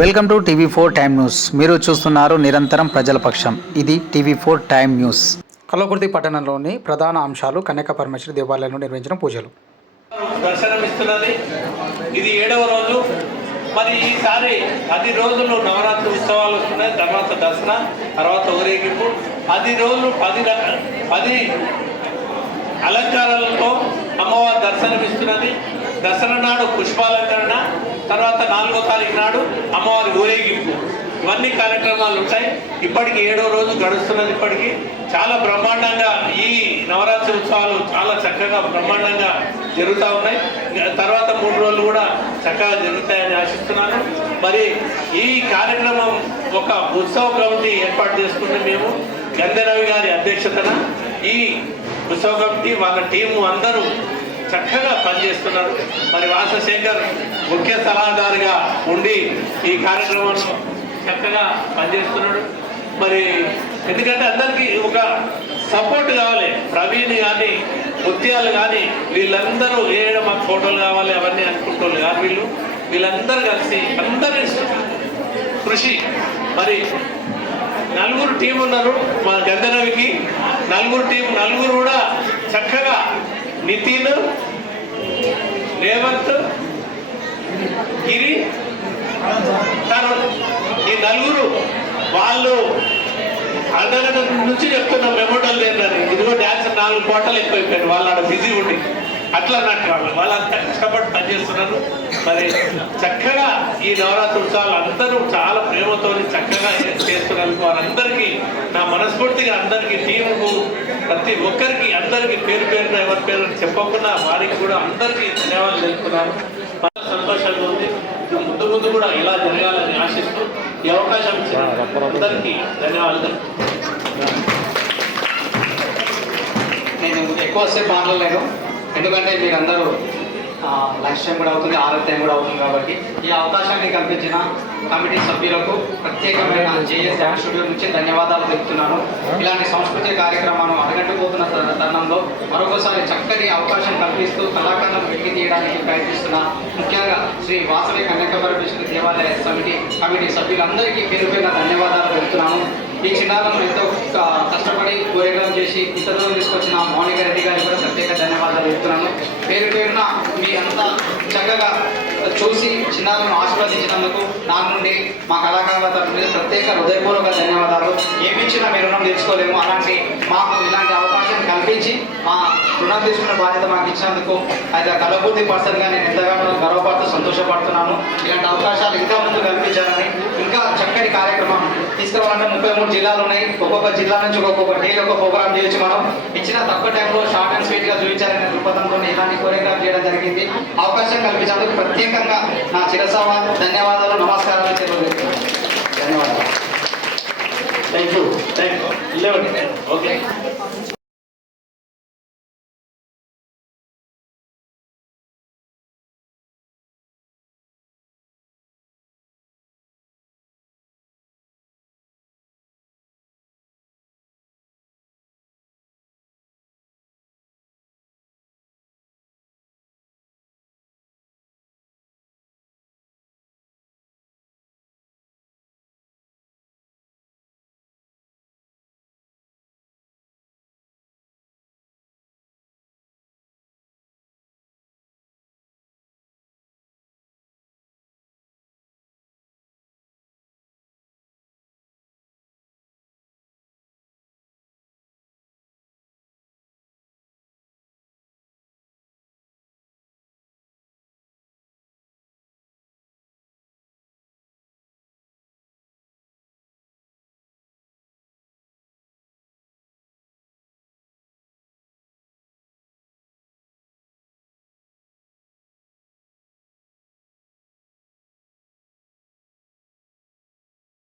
Welcome to టీవీ4 time news. మీరు చూస్తున్నారు నిరంతరం ప్రజల పక్షం. ఇది టీవీ4 టైమ్ న్యూస్. కల్వకుర్తి పట్టణంలోని ప్రధాన అంశాలు కన్యక పరమేశ్వరి దేవాలయంలో నిర్వహించిన పూజలు. దర్శనమిస్తున్నది. ఇది 7వ రోజు. మరి ఈసారి 10 రోజులు నవరాత్రి ఉత్సవాలు వస్తున్నాయి. తర్వాత దసరా, తర్వాత ఊరేగింపు. 10 రోజులు 10 అలంకారాలతో అమ్మవారు దర్శనమిస్తున్నది. దసరా నాడు పుష్పాలంకరణ, తర్వాత 4వ తారీఖు నాడు అమ్మవారి ఊరేగింపు. ఇవన్నీ కార్యక్రమాలు ఉంటాయి. ఇప్పటికి 7వ రోజు గడుస్తున్నది. ఇప్పటికీ చాలా బ్రహ్మాండంగా ఈ నవరాత్రి ఉత్సవాలు చాలా చక్కగా బ్రహ్మాండంగా జరుగుతూ ఉన్నాయి. తర్వాత 3 రోజులు కూడా చక్కగా జరుగుతాయని ఆశిస్తున్నాను. మరి ఈ కార్యక్రమం ఒక ఉత్సవ కమిటీ ఏర్పాటు చేసుకుంటే మేము గంధరవి గారి అధ్యక్షతన ఈ ఉత్సవ కమిటీ వాళ్ళ టీము అందరూ చక్కగా పనిచేస్తున్నారు. మరి వాసశేఖర్ ముఖ్య సలహాదారుగా ఉండి ఈ కార్యక్రమంలో చక్కగా పనిచేస్తున్నాడు. మరి ఎందుకంటే అందరికీ ఒక సపోర్ట్ కావాలి. ప్రవీణ్ కానీ ముత్యాలు కానీ వీళ్ళందరూ వేయడం మాకు ఫోటోలు కావాలి అవన్నీ అనుకుంటోళ్ళు కాదు. వీళ్ళందరూ కలిసి అందరి కృషి. మరి 4 టీం ఉన్నారు మా గంధరవికి. 4 టీం, 4 కూడా చక్కగా నితిన్, రేవంత్, గిరి, తరుణ్, ఈ 4 వాళ్ళు అర్ధగంట నుంచి చెప్తున్నాం మెమోటల్ లేదని. ఇదిగో డ్యాన్స్ 4 కోటలు ఎక్కువైపోయారు. వాళ్ళు ఆడ బిజీ ఉండి అట్లా అన్నట్టు వాళ్ళంతా కష్టపడి పనిచేస్తున్నారు. మరి చక్కగా ఈ నవరాత్రి ఉత్సవాలు అందరూ చాలా ప్రేమతో చక్కగా చేస్తున్నందుకు వారందరికీ నా మనస్ఫూర్తిగా అందరికీ టీముకు ప్రతి ఒక్కరికి అందరికీ పేరు పేరున ఎవరి పేరు చెప్పకుండా వారికి కూడా అందరికీ ధన్యవాదాలు తెలుపుతున్నాను. చాలా సంతోషంగా ఉంది. ముందు కూడా ఇలా జరగాలని ఆశిస్తూ ఈ అవకాశం ఇచ్చిన అందరికీ ధన్యవాదాలు. నేను ఎక్కువసేపు మాట్లాడలేను, ఎందుకంటే మీరందరూ లంచ్ టైం కూడా అవుతుంది, ఆరోగ్య టైం కూడా అవుతుంది. కాబట్టి ఈ అవకాశాన్ని కల్పించిన కమిటీ సభ్యులకు ప్రత్యేకమైన జేఎస్ డ్యాన్స్ స్టూడియో నుంచి ధన్యవాదాలు తెలుపుతున్నాను. ఇలాంటి సాంస్కృతిక కార్యక్రమాలను అడగట్టుకుపోతున్న తరుణంలో మరొకసారి చక్కటి అవకాశం కల్పిస్తూ కళాకారులను వెలికి తీయడానికి ప్రయత్నిస్తున్న ముఖ్యంగా శ్రీ వాసవి కన్యక పరమేశ్వరి దేవాలయ కమిటీ సభ్యులందరికీ పేరు పేరున ధన్యవాదాలు తెలుపుతున్నాను. ఈ చిన్నాలను ఎంతో కష్టపడి కోరికలు చేసి ఇతరులను తీసుకొచ్చిన మౌనిక రెడ్డి గారికి కూడా ప్రత్యేక ధన్యవాదాలు చెప్తున్నాను. పేరు పేరున మీ అంతా చక్కగా చూసి చిన్నాలను ఆశీర్వదించినందుకు నా నుండి మా కళాకారుల తరఫు మీద ప్రత్యేక హృదయపూర్వక ధన్యవాదాలు. ఏమిచ్చినా మీ రుణం తీర్చుకోలేము. అలాంటి మాకు ఇలాంటి అవకాశం కల్పించి మా రుణం తీసుకున్న బాధ్యత మాకు ఇచ్చినందుకు అయితే కలపూర్తి పర్సన్గా నేను ఎంతగానో గర్వపడుతూ సంతోషపడుతున్నాను. ఇలాంటి అవకాశాలు ఇంకా ముందు కల్పించాలని, ఇంకా చక్కటి కార్యక్రమం తీసుకురావాలంటే 33 జిల్లాలు ఉన్నాయి. ఒక్కొక్క జిల్లా నుంచి ఒక్కొక్క డేలో ఒక ప్రోగ్రామ్ చేయొచ్చు. మనం ఇచ్చిన తక్కువ టైంలో షార్ట్ అండ్ స్వీట్గా చూపించాలనే దృక్పథంతో ఇలాంటి కోరియోగ్రాఫ్ చేయడం జరిగింది. అవకాశం కల్పించినందుకు ప్రత్యేకంగా నా చిరసభ ధన్యవాదాలు, నమస్కారాలు తెలియజేస్తున్నాను. ధన్యవాదాలు. Thank you. ఓకే.